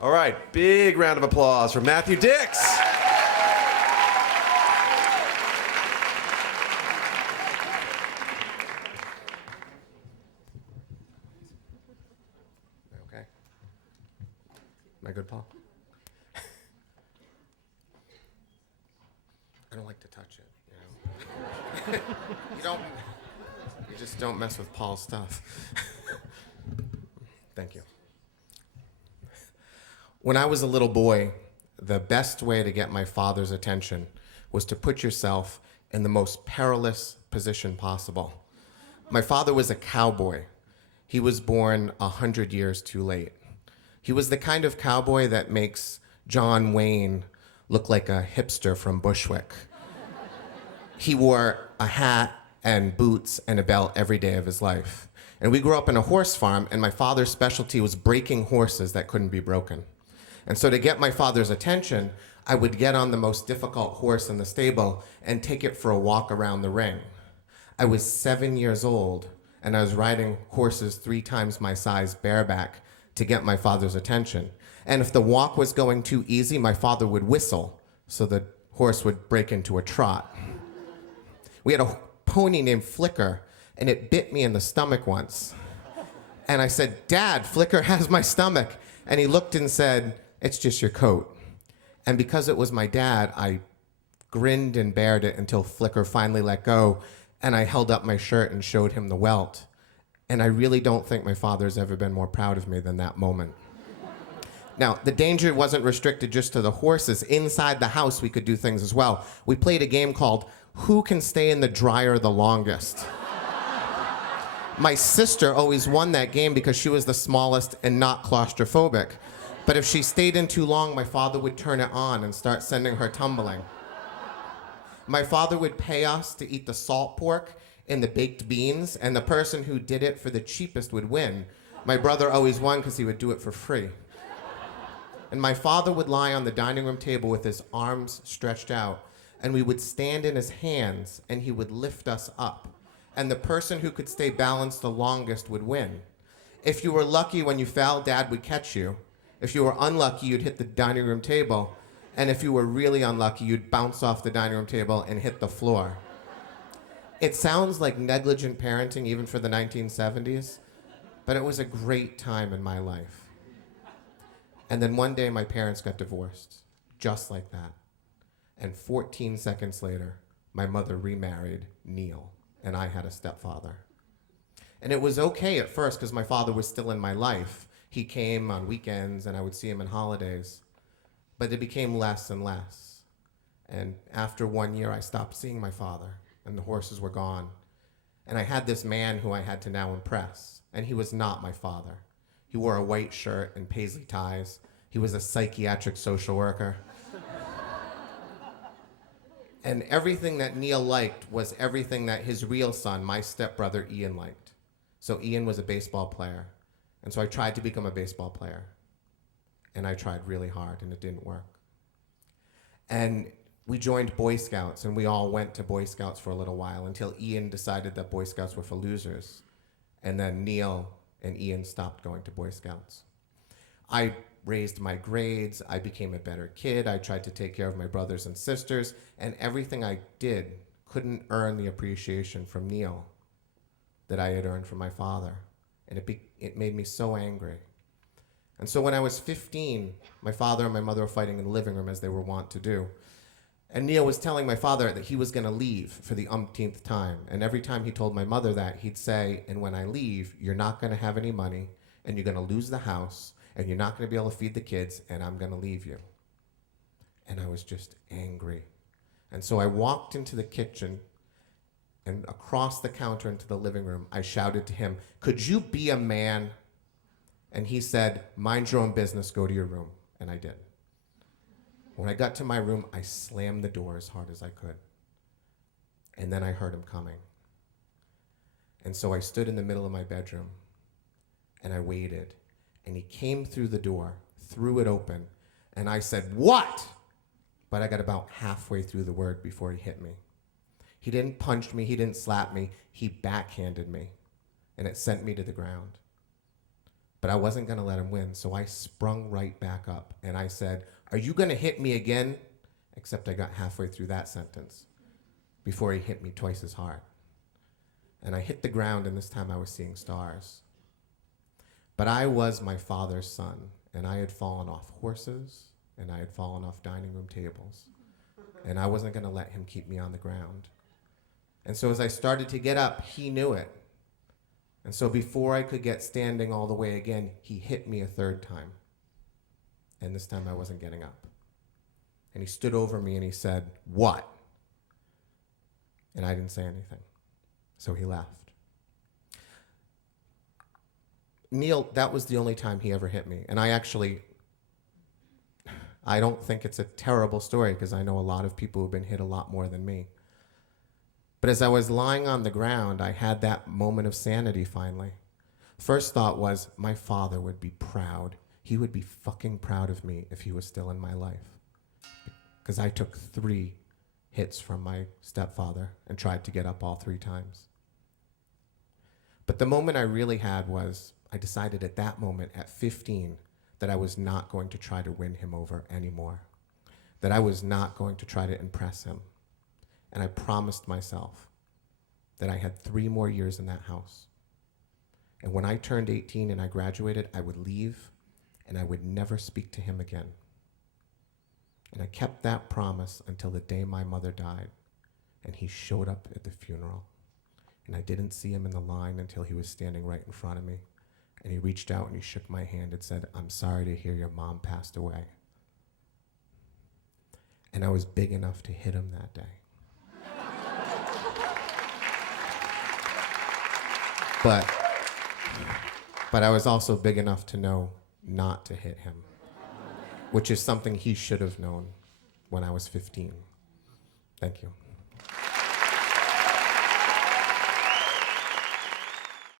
All right, big round of applause for Matthew Dix. Okay. Am I good, Paul? I don't like to touch it, you know? You just don't mess with Paul's stuff. Thank you. When I was a little boy, the best way to get my father's attention was to put yourself in the most perilous position possible. My father was a cowboy. He was born 100 years too late. He was the kind of cowboy that makes John Wayne look like a hipster from Bushwick. He wore a hat and boots and a belt every day of his life. And we grew up in a horse farm, and my father's specialty was breaking horses that couldn't be broken. And so to get my father's attention, I would get on the most difficult horse in the stable and take it for a walk around the ring. I was 7 years old, and I was riding horses 3 times my size bareback to get my father's attention. And if the walk was going too easy, my father would whistle so the horse would break into a trot. We had a pony named Flicker, and it bit me in the stomach once. And I said, "Dad, Flicker has my stomach." And he looked and said, "It's just your coat." And because it was my dad, I grinned and bared it until Flicker finally let go, and I held up my shirt and showed him the welt. And I really don't think my father's ever been more proud of me than that moment. Now, the danger wasn't restricted just to the horses. Inside the house, we could do things as well. We played a game called Who Can Stay in the Dryer the Longest? My sister always won that game because she was the smallest and not claustrophobic. But if she stayed in too long, my father would turn it on and start sending her tumbling. My father would pay us to eat the salt pork and the baked beans, and the person who did it for the cheapest would win. My brother always won because he would do it for free. And my father would lie on the dining room table with his arms stretched out, and we would stand in his hands, and he would lift us up. And the person who could stay balanced the longest would win. If you were lucky when you fell, Dad would catch you. If you were unlucky, you'd hit the dining room table. And if you were really unlucky, you'd bounce off the dining room table and hit the floor. It sounds like negligent parenting even for the 1970s, but it was a great time in my life. And then one day my parents got divorced, just like that. And 14 seconds later, my mother remarried Neil, and I had a stepfather. And it was okay at first because my father was still in my life. He came on weekends and I would see him on holidays. But it became less and less. And after 1 year, I stopped seeing my father, and the horses were gone. And I had this man who I had to now impress, and he was not my father. He wore a white shirt and paisley ties. He was a psychiatric social worker. And everything that Neil liked was everything that his real son, my stepbrother Ian, liked. So Ian was a baseball player. And so I tried to become a baseball player. And I tried really hard, and it didn't work. And we joined Boy Scouts, and we all went to Boy Scouts for a little while until Ian decided that Boy Scouts were for losers. And then Neil and Ian stopped going to Boy Scouts. I raised my grades, I became a better kid, I tried to take care of my brothers and sisters, and everything I did couldn't earn the appreciation from Neil that I had earned from my father. And it made me so angry. And so when I was 15, my father and my mother were fighting in the living room as they were wont to do. And Neil was telling my father that he was going to leave for the umpteenth time. And every time he told my mother that, he'd say, "And when I leave, you're not going to have any money, and you're going to lose the house, and you're not going to be able to feed the kids, and I'm going to leave you." And I was just angry. And so I walked into the kitchen, and across the counter into the living room, I shouted to him, "Could you be a man?" And he said, "Mind your own business, go to your room." And I did. When I got to my room, I slammed the door as hard as I could. And then I heard him coming. And so I stood in the middle of my bedroom, and I waited. And he came through the door, threw it open, and I said, "What?" But I got about halfway through the word before he hit me. He didn't punch me, he didn't slap me, he backhanded me, and it sent me to the ground. but I wasn't going to let him win. So I sprung right back up and I said, "Are you going to hit me again?" Except I got halfway through that sentence before he hit me twice as hard. And I hit the ground, and this time I was seeing stars. But I was my father's son, and I had fallen off horses, and I had fallen off dining room tables. And I wasn't going to let him keep me on the ground. And so as I started to get up, he knew it. And so before I could get standing all the way again, he hit me a third time. And this time I wasn't getting up. And he stood over me and he said, "What?" And I didn't say anything. So he left. Neil, that was the only time he ever hit me. And I don't think it's a terrible story because I know a lot of people who've been hit a lot more than me. But as I was lying on the ground, I had that moment of sanity finally. First thought was, my father would be proud. He would be fucking proud of me if he was still in my life. Because I took 3 hits from my stepfather and tried to get up all 3 times. But the moment I really had was, I decided at that moment, at 15, that I was not going to try to win him over anymore. That I was not going to try to impress him. And I promised myself that I had 3 more years in that house. And when I turned 18 and I graduated, I would leave and I would never speak to him again. And I kept that promise until the day my mother died, and he showed up at the funeral. And I didn't see him in the line until he was standing right in front of me. And he reached out and he shook my hand and said, "I'm sorry to hear your mom passed away." And I was big enough to hit him that day. But I was also big enough to know not to hit him, which is something he should have known when I was 15. Thank you.